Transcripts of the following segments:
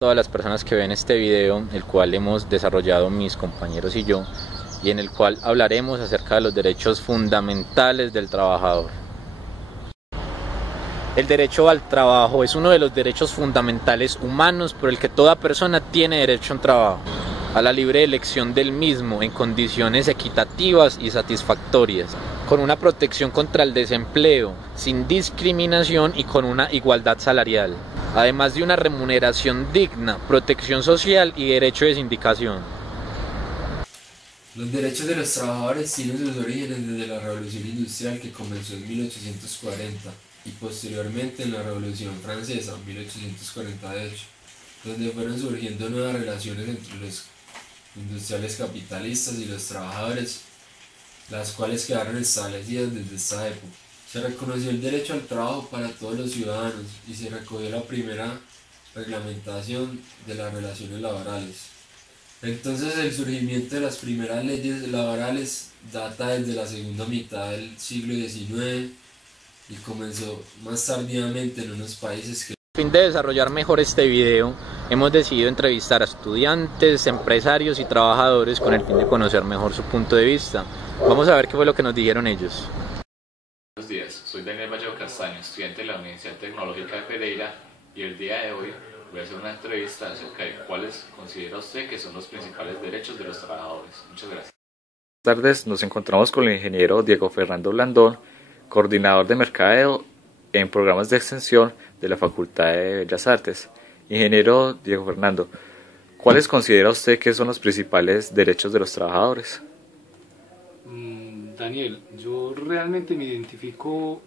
Todas las personas que ven este video, el cual hemos desarrollado mis compañeros y yo, y en el cual hablaremos acerca de los derechos fundamentales del trabajador. El derecho al trabajo es uno de los derechos fundamentales humanos por el que toda persona tiene derecho a un trabajo, a la libre elección del mismo en condiciones equitativas y satisfactorias, con una protección contra el desempleo, sin discriminación y con una igualdad salarial, además de una remuneración digna, protección social y derecho de sindicación. Los derechos de los trabajadores tienen sus orígenes desde la Revolución Industrial que comenzó en 1840 y posteriormente en la Revolución Francesa, 1848, donde fueron surgiendo nuevas relaciones entre los industriales capitalistas y los trabajadores, las cuales quedaron establecidas desde esta época. Se reconoció el derecho al trabajo para todos los ciudadanos y se recogió la primera reglamentación de las relaciones laborales. Entonces el surgimiento de las primeras leyes laborales data desde la segunda mitad del siglo XIX y comenzó más tardíamente en unos países que... A fin de desarrollar mejor este video, hemos decidido entrevistar a estudiantes, empresarios y trabajadores con el fin de conocer mejor su punto de vista. Vamos a ver qué fue lo que nos dijeron ellos. Buenos días, soy Daniel Vallejo Castaño, estudiante de la Universidad Tecnológica de Pereira, y el día de hoy voy a hacer una entrevista acerca de cuáles considera usted que son los principales derechos de los trabajadores. Muchas gracias. Buenas tardes, nos encontramos con el ingeniero Diego Fernando Blandón, coordinador de mercadeo en programas de extensión de la Facultad de Bellas Artes. Ingeniero Diego Fernando, ¿cuáles considera usted que son los principales derechos de los trabajadores? Daniel, yo realmente me identifico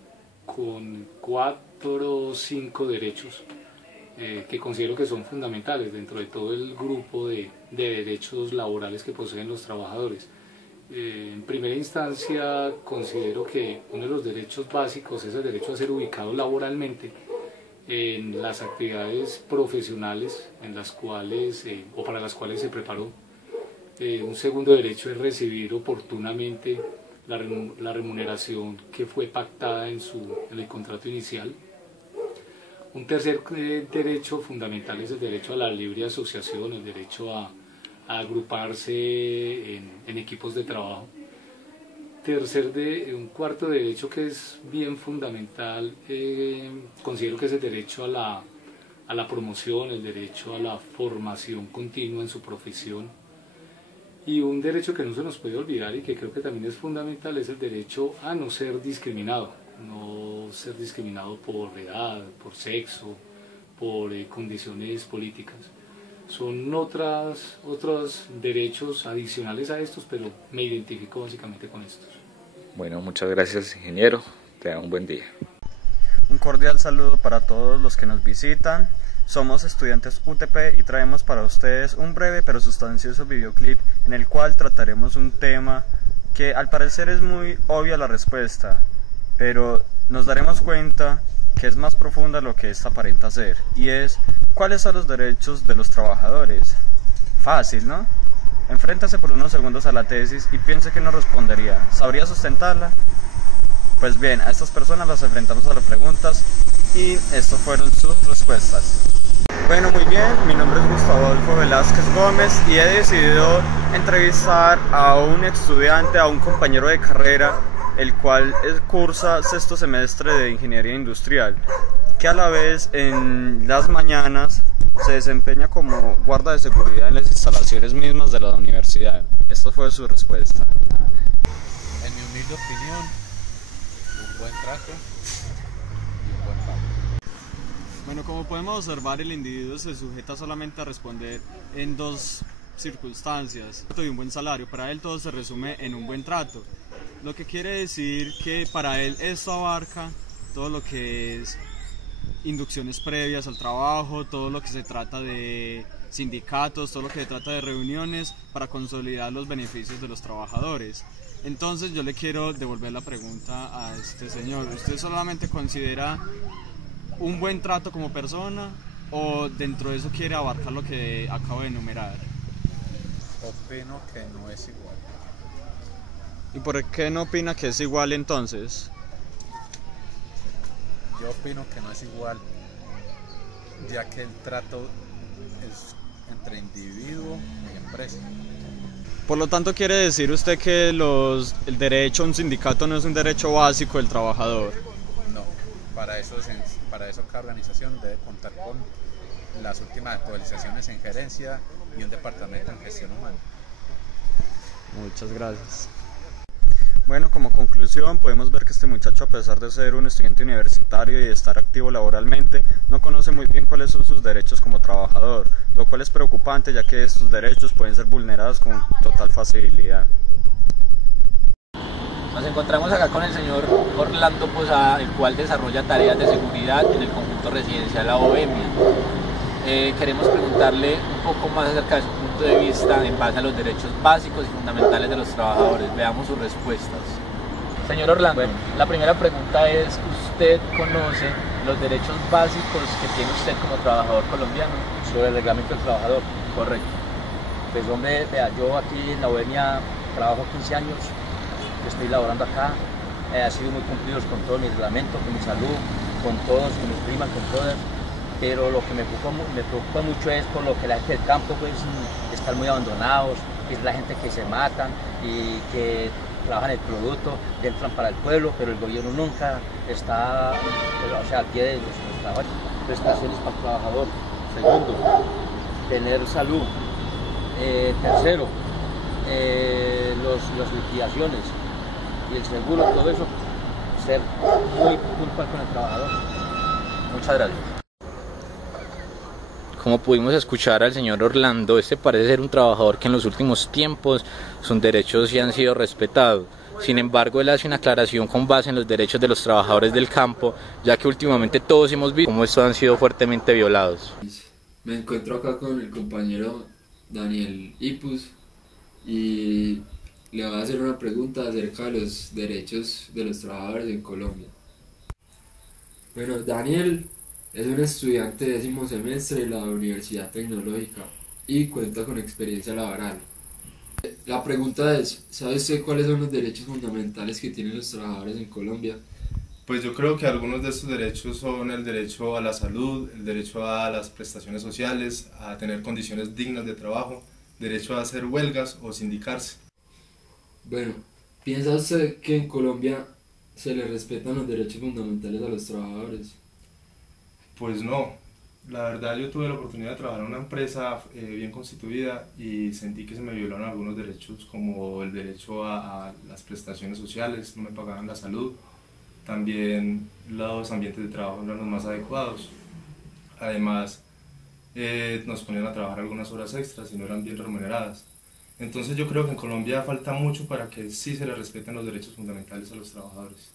con 4 o 5 derechos que considero que son fundamentales dentro de todo el grupo de derechos laborales que poseen los trabajadores. En primera instancia, considero que uno de los derechos básicos es el derecho a ser ubicado laboralmente en las actividades profesionales en las cuales, o para las cuales se preparó. Un segundo derecho es recibir oportunamente la remuneración que fue pactada en el contrato inicial. Un tercer derecho fundamental es el derecho a la libre asociación, el derecho a agruparse en equipos de trabajo. Un cuarto derecho que es bien fundamental, considero que es el derecho a la promoción, el derecho a la formación continua en su profesión. Y un derecho que no se nos puede olvidar y que creo que también es fundamental es el derecho a no ser discriminado por edad, por sexo, por condiciones políticas. Son otros derechos adicionales a estos, pero me identifico básicamente con estos. Bueno, muchas gracias, ingeniero. Te da un buen día. Un cordial saludo para todos los que nos visitan. Somos estudiantes UTP y traemos para ustedes un breve pero sustancioso videoclip en el cual trataremos un tema que al parecer es muy obvia la respuesta, pero nos daremos cuenta que es más profunda lo que esta aparenta ser, y es: ¿cuáles son los derechos de los trabajadores? Fácil, ¿no? Enfréntase por unos segundos a la tesis y piense que nos respondería. ¿Sabría sustentarla? Pues bien, a estas personas las enfrentamos a las preguntas y estas fueron sus respuestas. Bueno, muy bien, mi nombre es Gustavo Adolfo Velázquez Gómez y he decidido entrevistar a un estudiante, a un compañero de carrera, el cual cursa sexto semestre de Ingeniería Industrial, que a la vez en las mañanas se desempeña como guarda de seguridad en las instalaciones mismas de la universidad. Esta fue su respuesta. En mi humilde opinión, un buen trato y un buen pago. Bueno, como podemos observar, el individuo se sujeta solamente a responder en 2 circunstancias: y un buen salario. Para él todo se resume en un buen trato, lo que quiere decir que para él esto abarca todo lo que es inducciones previas al trabajo, todo lo que se trata de sindicatos, todo lo que se trata de reuniones para consolidar los beneficios de los trabajadores. Entonces yo le quiero devolver la pregunta a este señor: ¿usted solamente considera un buen trato como persona o dentro de eso quiere abarcar lo que acabo de enumerar? Opino que no es igual. ¿Y por qué no opina que es igual entonces? Yo opino que no es igual, ya que el trato es entre individuo y empresa. Por lo tanto, quiere decir usted que el derecho a un sindicato no es un derecho básico del trabajador. No, para eso cada organización debe contar con las últimas actualizaciones en gerencia y un departamento en gestión humana. Muchas gracias. Bueno, como conclusión podemos ver que este muchacho, a pesar de ser un estudiante universitario y de estar activo laboralmente, no conoce muy bien cuáles son sus derechos como trabajador, lo cual es preocupante ya que estos derechos pueden ser vulnerados con total facilidad. Nos encontramos acá con el señor Orlando Posada, el cual desarrolla tareas de seguridad en el conjunto residencial La Bohemia. Queremos preguntarle un poco más acerca de su punto de vista en base a los derechos básicos y fundamentales de los trabajadores. Veamos sus respuestas. Señor Orlando, la primera pregunta es, ¿usted conoce los derechos básicos que tiene usted como trabajador colombiano? Sobre el reglamento del trabajador. Correcto. Pues hombre, vea, yo aquí en La Bohemia trabajo 15 años, estoy laborando acá, he sido muy cumplidos con todo mi reglamento, con mi salud, con todos, con mis primas, con todas, pero lo que me preocupa mucho es por lo que la gente del campo pues están muy abandonados, es la gente que se matan y que trabajan el producto, entran para el pueblo, pero el gobierno nunca está, o sea, al pie de los trabajadores. Prestaciones para el trabajador. Segundo, tener salud. Tercero, las liquidaciones y el seguro, todo eso, ser muy puntual con el trabajador. Muchas gracias. Como pudimos escuchar al señor Orlando, este parece ser un trabajador que en los últimos tiempos sus derechos sí han sido respetados. Sin embargo, él hace una aclaración con base en los derechos de los trabajadores del campo, ya que últimamente todos hemos visto cómo estos han sido fuertemente violados. Me encuentro acá con el compañero Daniel Ipus y le voy a hacer una pregunta acerca de los derechos de los trabajadores en Colombia. Bueno, Daniel es un estudiante de 10º semestre de la Universidad Tecnológica y cuenta con experiencia laboral. La pregunta es, ¿sabe usted cuáles son los derechos fundamentales que tienen los trabajadores en Colombia? Pues yo creo que algunos de estos derechos son el derecho a la salud, el derecho a las prestaciones sociales, a tener condiciones dignas de trabajo, derecho a hacer huelgas o sindicarse. Bueno, ¿piensa usted que en Colombia se le respetan los derechos fundamentales a los trabajadores? Pues no, la verdad yo tuve la oportunidad de trabajar en una empresa bien constituida y sentí que se me violaron algunos derechos como el derecho a las prestaciones sociales, no me pagaban la salud, también los ambientes de trabajo no eran los más adecuados, además nos ponían a trabajar algunas horas extras y no eran bien remuneradas. Entonces yo creo que en Colombia falta mucho para que sí se le respeten los derechos fundamentales a los trabajadores.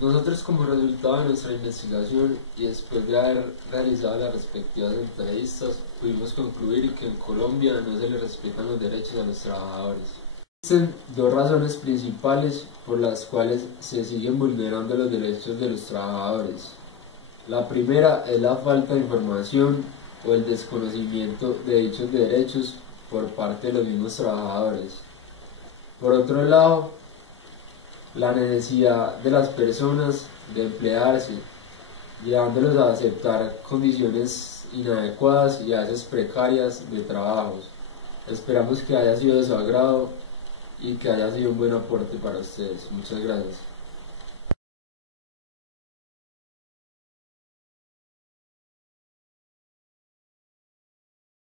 Nosotros, como resultado de nuestra investigación y después de haber realizado las respectivas entrevistas, pudimos concluir que en Colombia no se le respetan los derechos a los trabajadores. Existen dos razones principales por las cuales se siguen vulnerando los derechos de los trabajadores. La primera es la falta de información o el desconocimiento de dichos derechos por parte de los mismos trabajadores. Por otro lado, la necesidad de las personas de emplearse, llevándolos a aceptar condiciones inadecuadas y a veces precarias de trabajos. Esperamos que haya sido de su agrado y que haya sido un buen aporte para ustedes. Muchas gracias.